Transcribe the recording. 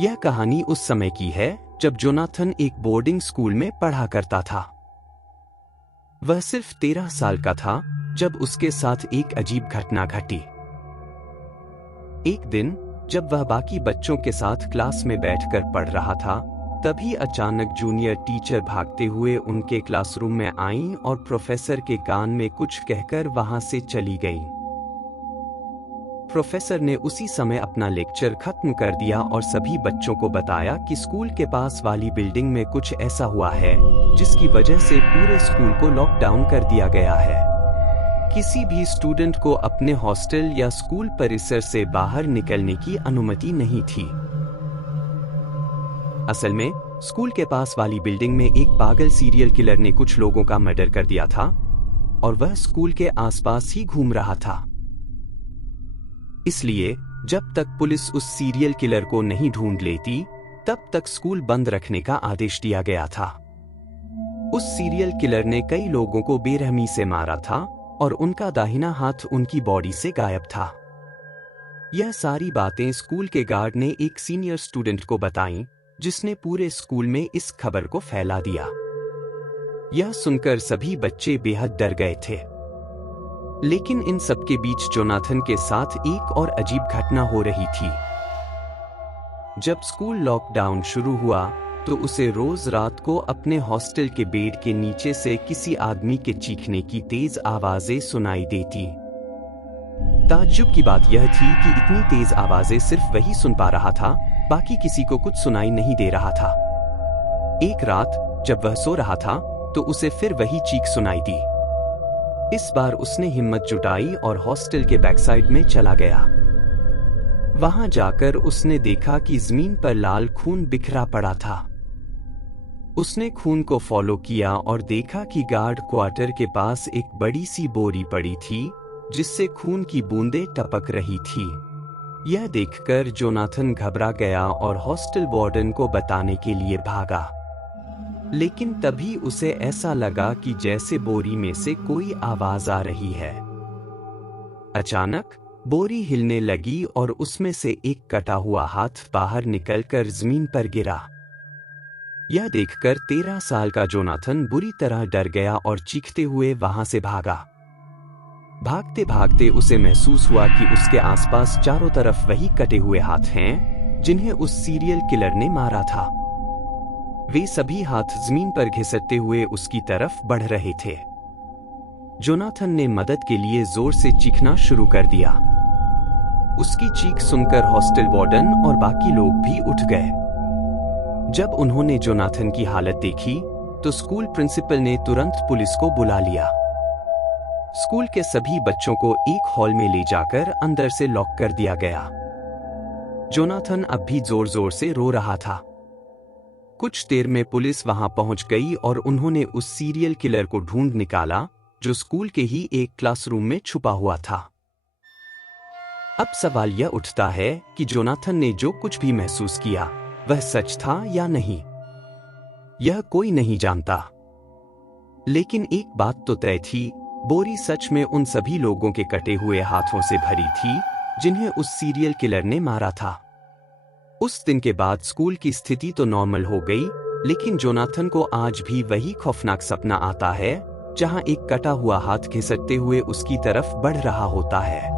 यह कहानी उस समय की है जब जोनाथन एक बोर्डिंग स्कूल में पढ़ा करता था। वह सिर्फ 13 साल का था जब उसके साथ एक अजीब घटना घटी। एक दिन जब वह बाकी बच्चों के साथ क्लास में बैठकर पढ़ रहा था, तभी अचानक जूनियर टीचर भागते हुए उनके क्लासरूम में आईं और प्रोफेसर के कान में कुछ कहकर वहां से चली गईं। प्रोफेसर ने उसी समय अपना लेक्चर खत्म कर दिया और सभी बच्चों को बताया कि स्कूल के पास वाली बिल्डिंग में कुछ ऐसा हुआ है जिसकी वजह से पूरे स्कूल को लॉकडाउन कर दिया गया है। किसी भी स्टूडेंट को अपने हॉस्टल या स्कूल परिसर से बाहर निकलने की अनुमति नहीं थी। असल में स्कूल के पास वाली बिल्डिंग में एक पागल सीरियल किलर ने कुछ लोगों का मर्डर कर दिया था और वह स्कूल के आसपास ही घूम रहा था। इसलिए जब तक पुलिस उस सीरियल किलर को नहीं ढूंढ लेती, तब तक स्कूल बंद रखने का आदेश दिया गया था। उस सीरियल किलर ने कई लोगों को बेरहमी से मारा था और उनका दाहिना हाथ उनकी बॉडी से गायब था। यह सारी बातें स्कूल के गार्ड ने एक सीनियर स्टूडेंट को बताईं, जिसने पूरे स्कूल में इस खबर को फैला दिया। यह सुनकर सभी बच्चे बेहद डर गए थे। लेकिन इन सबके बीच जोनाथन के साथ एक और अजीब घटना हो रही थी। जब स्कूल लॉकडाउन शुरू हुआ तो उसे रोज रात को अपने हॉस्टल के बेड के नीचे से किसी आदमी के चीखने की तेज आवाजें सुनाई देती। ताज्जुब की बात यह थी कि इतनी तेज आवाजें सिर्फ वही सुन पा रहा था, बाकी किसी को कुछ सुनाई नहीं दे रहा था। एक रात जब वह सो रहा था तो उसे फिर वही चीख सुनाई दी। इस बार उसने हिम्मत जुटाई और हॉस्टल के बैकसाइड में चला गया। वहां जाकर उसने देखा कि जमीन पर लाल खून बिखरा पड़ा था। उसने खून को फॉलो किया और देखा कि गार्ड क्वार्टर के पास एक बड़ी सी बोरी पड़ी थी जिससे खून की बूंदें टपक रही थी। यह देखकर जोनाथन घबरा गया और हॉस्टल वार्डन को बताने के लिए भागा। लेकिन तभी उसे ऐसा लगा कि जैसे बोरी में से कोई आवाज आ रही है। अचानक बोरी हिलने लगी और उसमें से एक कटा हुआ हाथ बाहर निकलकर जमीन पर गिरा। यह देखकर 13 साल का जोनाथन बुरी तरह डर गया और चीखते हुए वहां से भागा। भागते भागते उसे महसूस हुआ कि उसके आसपास चारों तरफ वही कटे हुए हाथ हैं जिन्हें उस सीरियल किलर ने मारा था। वे सभी हाथ जमीन पर घिसटते हुए उसकी तरफ बढ़ रहे थे। जोनाथन ने मदद के लिए जोर से चीखना शुरू कर दिया। उसकी चीख सुनकर हॉस्टल वार्डन और बाकी लोग भी उठ गए। जब उन्होंने जोनाथन की हालत देखी तो स्कूल प्रिंसिपल ने तुरंत पुलिस को बुला लिया। स्कूल के सभी बच्चों को एक हॉल में ले जाकर अंदर से लॉक कर दिया गया। जोनाथन अब भी जोर जोर से रो रहा था। कुछ देर में पुलिस वहां पहुंच गई और उन्होंने उस सीरियल किलर को ढूंढ निकाला जो स्कूल के ही एक क्लासरूम में छुपा हुआ था। अब सवाल यह उठता है कि जोनाथन ने जो कुछ भी महसूस किया वह सच था या नहीं। यह कोई नहीं जानता। लेकिन एक बात तो तय थी, बोरी सच में उन सभी लोगों के कटे हुए हाथों से भरी थी जिन्हें उस सीरियल किलर ने मारा था। उस दिन के बाद स्कूल की स्थिति तो नॉर्मल हो गई, लेकिन जोनाथन को आज भी वही खौफनाक सपना आता है जहां एक कटा हुआ हाथ घिसटते हुए उसकी तरफ बढ़ रहा होता है।